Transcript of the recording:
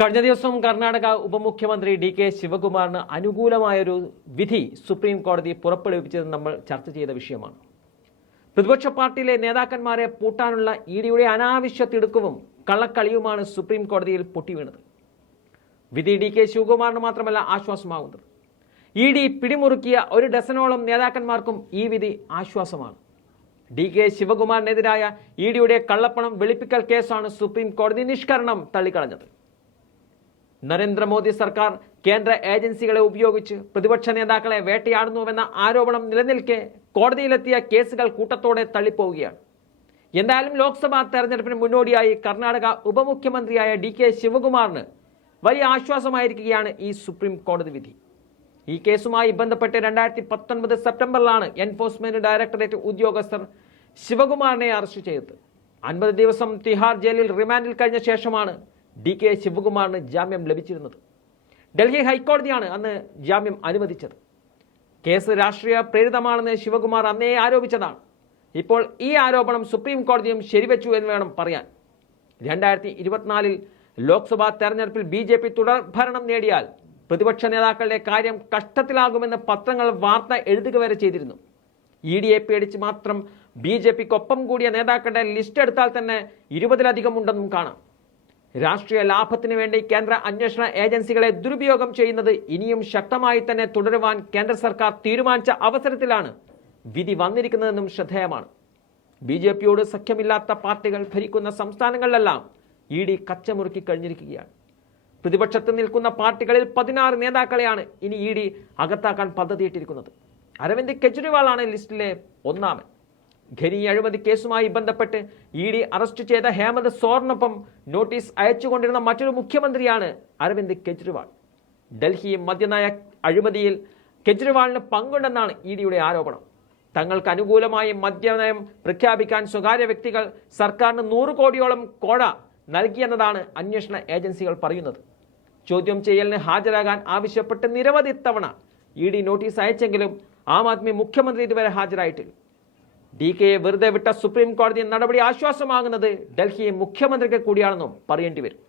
കഴിഞ്ഞ ദിവസം കർണാടക ഉപമുഖ്യമന്ത്രി ഡി കെ ശിവകുമാറിന് അനുകൂലമായൊരു വിധി സുപ്രീം കോടതി പുറപ്പെടുവിപ്പിച്ചത് നമ്മൾ ചർച്ച ചെയ്ത വിഷയമാണ്. പ്രതിപക്ഷ പാർട്ടിയിലെ നേതാക്കന്മാരെ പൂട്ടാനുള്ള ഇ ഡിയുടെ അനാവശ്യ തിടുക്കവും കള്ളക്കളിയുമാണ് സുപ്രീം കോടതിയിൽ പൊട്ടിവീണത്. വിധി ഡി കെ ശിവകുമാറിന് മാത്രമല്ല ആശ്വാസമാകുന്നത്. ഇ ഡി പിടിമുറുക്കിയ ഒരു ഡസനോളം നേതാക്കന്മാർക്കും ഈ വിധി ആശ്വാസമാണ്. ഡി കെ ശിവകുമാറിനെതിരായ ഇ ഡിയുടെ കള്ളപ്പണം വെളുപ്പിക്കൽ കേസാണ് സുപ്രീം കോടതി നിഷ്കരണം തള്ളിക്കളഞ്ഞത്. നരേന്ദ്രമോദി സർക്കാർ കേന്ദ്ര ഏജൻസികളെ ഉപയോഗിച്ച് പ്രതിപക്ഷ നേതാക്കളെ വേട്ടയാടുന്നുവെന്ന ആരോപണം നിലനിൽക്കെ കോടതിയിലെത്തിയ കേസുകൾ കൂട്ടത്തോടെ തള്ളിപ്പോവുകയാണ്. എന്തായാലും ലോക്സഭാ തെരഞ്ഞെടുപ്പിന് മുന്നോടിയായി കർണാടക ഉപമുഖ്യമന്ത്രിയായ ഡി കെ ശിവകുമാറിന് വലിയ ആശ്വാസമായിരിക്കുകയാണ് ഈ സുപ്രീം കോടതി വിധി. ഈ കേസുമായി ബന്ധപ്പെട്ട് രണ്ടായിരത്തി പത്തൊൻപത് സെപ്റ്റംബറിലാണ് എൻഫോഴ്സ്മെന്റ് ഡയറക്ടറേറ്റ് ഉദ്യോഗസ്ഥർ ശിവകുമാറിനെ അറസ്റ്റ് ചെയ്തത്. അൻപത് ദിവസം തിഹാർ ജയിലിൽ റിമാൻഡിൽ കഴിഞ്ഞ ശേഷമാണ് ഡി കെ ശിവകുമാറിന് ജാമ്യം ലഭിച്ചിരുന്നത്. ഡൽഹി ഹൈക്കോടതിയാണ് അന്ന് ജാമ്യം അനുവദിച്ചത്. കേസ് രാഷ്ട്രീയ പ്രേരിതമാണെന്ന് ശിവകുമാർ അന്നേ ആരോപിച്ചതാണ്. ഇപ്പോൾ ഈ ആരോപണം സുപ്രീം കോടതിയും ശരിവെച്ചു എന്ന് വേണം പറയാൻ. രണ്ടായിരത്തി ഇരുപത്തിനാലിൽ ലോക്സഭാ തെരഞ്ഞെടുപ്പിൽ ബി ജെ പി തുടർ ഭരണം നേടിയാൽ പ്രതിപക്ഷ നേതാക്കളുടെ കാര്യം കഷ്ടത്തിലാകുമെന്ന് പത്രങ്ങൾ വാർത്ത എഴുതുക വരെ ചെയ്തിരുന്നു. ഇ ഡി എ പേടിച്ച് മാത്രം ബി ജെ പിക്കൊപ്പം കൂടിയ നേതാക്കളുടെ ലിസ്റ്റ് എടുത്താൽ തന്നെ ഇരുപതിലധികം ഉണ്ടെന്നും കാണാം. രാഷ്ട്രീയ ലാഭത്തിന് വേണ്ടി കേന്ദ്ര അന്വേഷണ ഏജൻസികളെ ദുരുപയോഗം ചെയ്യുന്നത് ഇനിയും ശക്തമായി തന്നെ തുടരുവാൻ കേന്ദ്ര സർക്കാർ തീരുമാനിച്ച അവസരത്തിലാണ് വിധി വന്നിരിക്കുന്നതെന്നും ശ്രദ്ധേയമാണ്. ബി ജെ പിയോട് സഖ്യമില്ലാത്ത പാർട്ടികൾ ഭരിക്കുന്ന സംസ്ഥാനങ്ങളിലെല്ലാം ഇ ഡി കച്ചമുറുക്കി കഴിഞ്ഞിരിക്കുകയാണ്. പ്രതിപക്ഷത്ത് നിൽക്കുന്ന പാർട്ടികളിൽ പതിനാറ് നേതാക്കളെയാണ് ഇനി ഇ ഡി അകത്താക്കാൻ പദ്ധതിയിട്ടിരിക്കുന്നത്. അരവിന്ദ് കെജ്രിവാളാണ് ലിസ്റ്റിലെ ഒന്നാമൻ. ഖനി അഴിമതി കേസുമായി ബന്ധപ്പെട്ട് ഇ ഡി അറസ്റ്റ് ചെയ്ത ഹേമന്ത് സോറിനൊപ്പം നോട്ടീസ് അയച്ചുകൊണ്ടിരുന്ന മറ്റൊരു മുഖ്യമന്ത്രിയാണ് അരവിന്ദ് കെജ്രിവാൾ. ഡൽഹി മദ്യനയ അഴിമതിയിൽ കെജ്രിവാളിന് പങ്കുണ്ടെന്നാണ് ഇ ഡിയുടെ ആരോപണം. തങ്ങൾക്ക് അനുകൂലമായി മദ്യനയം പ്രഖ്യാപിക്കാൻ സ്വകാര്യ വ്യക്തികൾ സർക്കാരിന് നൂറ് കോടിയോളം കോഴ നൽകിയെന്നതാണ് അന്വേഷണ ഏജൻസികൾ പറയുന്നത്. ചോദ്യം ചെയ്യലിന് ഹാജരാകാൻ ആവശ്യപ്പെട്ട് നിരവധി തവണ ഇ ഡി നോട്ടീസ് അയച്ചെങ്കിലും ആം ആദ്മി മുഖ്യമന്ത്രി ഇതുവരെ ഹാജരായിട്ടില്ല. ഡി കെയെ വെറുതെ വിട്ട സുപ്രീം കോടതി നടപടി ആശ്വാസമാകുന്നത് ഡൽഹി മുഖ്യമന്ത്രിക്ക് കൂടിയാണെന്നും പറയേണ്ടി വരും.